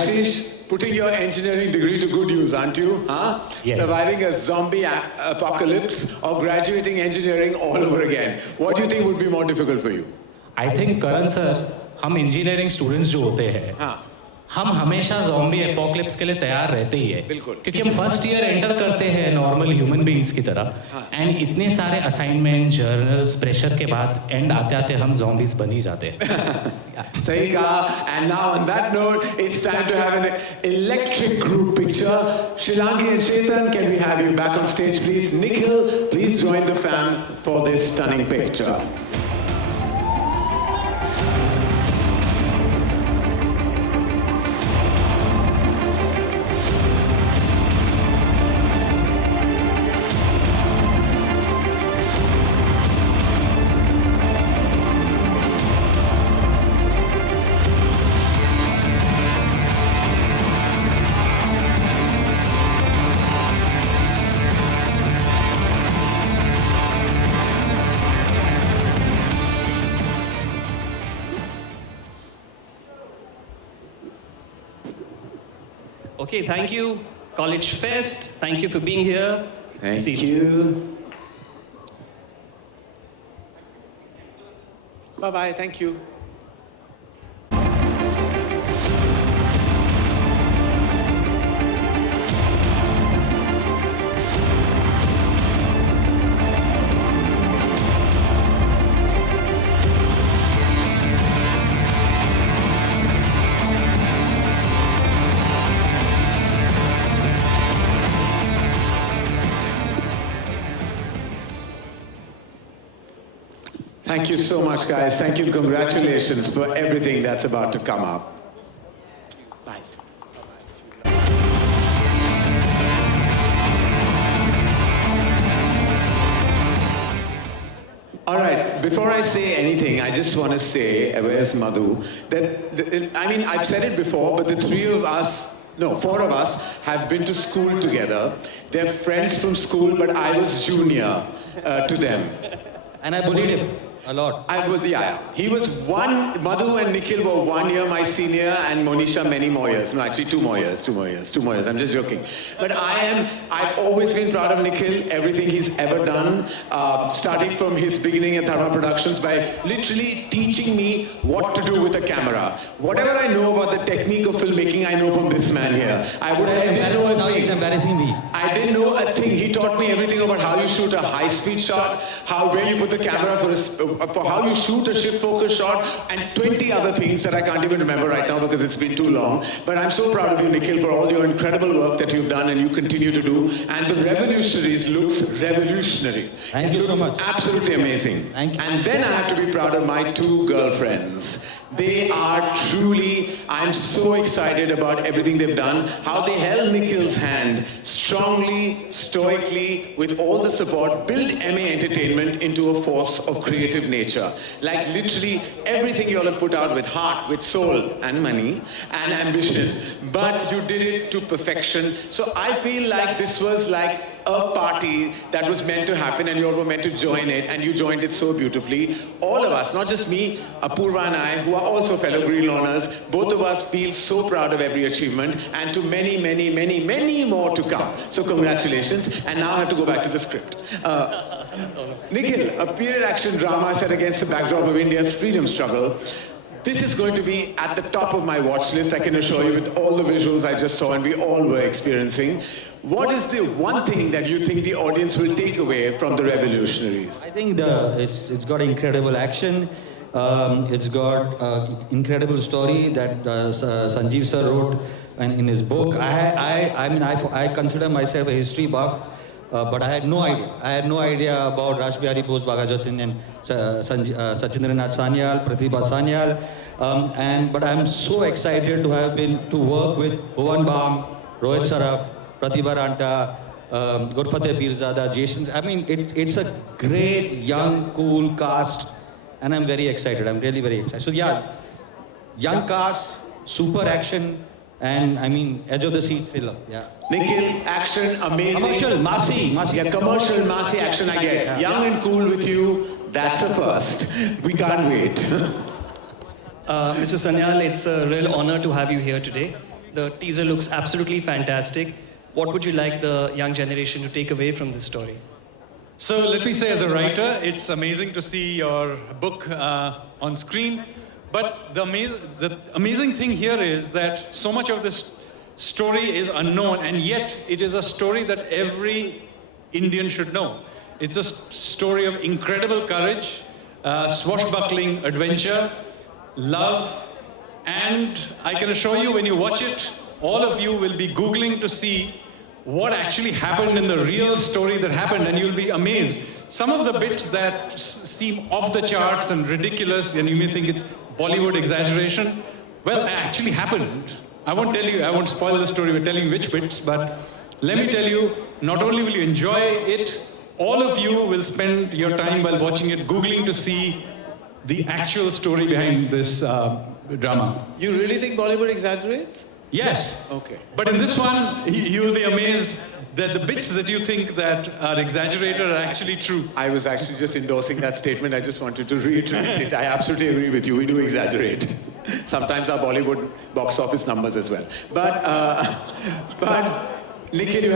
Ashish, putting your engineering degree to good use, aren't you? Huh? Yes. Surviving a zombie apocalypse or graduating engineering all over again. What do you think would be more difficult for you? I think Karan sir, हम engineering students जो होते हैं, हाँ, हम हमेशा zombie apocalypse के लिए तैयार रहते ही है। बिल्कुल। क्योंकि हम फर्स्ट ईयर एंटर करते हैं नॉर्मल ह्यूमन बीइंग्स की तरह, एंड इतने सारे असाइनमेंट, जर्नल्स, प्रेशर के बाद एंड आते आते हम ज़ॉम्बीज बन ही जाते हैं। सही कहा. And now on that note, it's time to have an electric group picture. Shilangi and Chetan, can we have you back on stage, please? Nikhil, please join the fam for this stunning picture. Okay, thank you, College Fest. Thank you for being here. Thank See you. Bye-bye, thank you. Thank you so much, guys. Thank you. Congratulations for everything that's about to come up. Bye. All right, before I say anything, I just want to say, where's Madhu? I've said it before, but the four of us have been to school together. They're friends from school, but I was junior to them. And I bullied him a lot. He was Madhu and Nikhil were 1 year my senior, and Monisha many more years. No, actually 2 more years. I'm just joking. But I've always been proud of Nikhil, everything he's ever done, starting from his beginning at Dharma Productions by literally teaching me what to do with a camera. Whatever I know about the technique of filmmaking, I know from this man here. I didn't know a Now he's thing. embarrassing me. I didn't know a thing. He taught me everything about how you shoot a high-speed shot, where you put the camera for how you shoot a shift focus shot, and 20 other things that I can't even remember right now because it's been too long. But I'm so proud of you, Nikhil, for all your incredible work that you've done and you continue to do. And the Revolutionaries looks revolutionary. Thank you so much. Absolutely amazing. Thank you. And then I have to be proud of my 2 girlfriends. They are truly, I'm so excited about everything they've done, how they held Nikhil's hand strongly, stoically, with all the support, build MA Entertainment into a force of creative nature. Like literally everything you all have put out with heart, with soul, and money, and ambition, but you did it to perfection. So I feel like this was like a party that was meant to happen and you all were meant to join it, and you joined it so beautifully. All of us, not just me, Apurva and I, who are also fellow Green Lawners, both of us feel so proud of every achievement, and to many, many, many, many more to come. So congratulations, and now I have to go back to the script. Nikhil, a period action drama set against the backdrop of India's freedom struggle. This is going to be at the top of my watch list, I can assure you, with all the visuals I just saw and we all were experiencing. What is the one thing that you think the audience will take away from the Revolutionaries? I think it's got incredible action. It's got incredible story that Sanjeev sir wrote in his book. I consider myself a history buff, but I had no idea. I had no idea about Rash Bihari Bose Bagajatin and Sachindranath Sanyal, Pratibha Sanyal. But I'm so excited to work with Bhuvan Bam, Rohit Saraf, Pratibha Ranta, Gurfateh Pirzada, Jason. I mean, it's a great, young, cool cast, and I'm very excited. I'm really very excited. So yeah, young cast, super action, and I mean, edge of the seat thriller. Yeah. Nikhil, action, amazing. Commercial, massy. Yeah, commercial, massy action I get. Yeah. Young and cool with you, that's a first. We can't wait. Mr. Sanyal, it's a real honor to have you here today. The teaser looks absolutely fantastic. What would you like the young generation to take away from this story? So let me say, as a writer, it's amazing to see your book on screen. But the amazing thing here is that so much of this story is unknown, and yet it is a story that every Indian should know. It's a story of incredible courage, swashbuckling adventure, love, and I can assure you, when you watch it, all of you will be Googling to see what actually happened in the real story that happened, and you'll be amazed. Some of the bits that seem off the charts and ridiculous, and you may think it's Bollywood exaggeration, well, it actually happened. I won't tell you, I won't spoil the story by telling you which bits, but let me tell you, not only will you enjoy it, all of you will spend your time while watching it Googling to see the actual story behind this drama. You really think Bollywood exaggerates? Yes. Okay. But in this one, you will be amazed that the bits that you think that are exaggerated are actually true. I was actually just endorsing that statement. I just wanted to reiterate it. I absolutely agree with you. We do exaggerate. Sometimes our Bollywood box office numbers as well. But Nikhil, you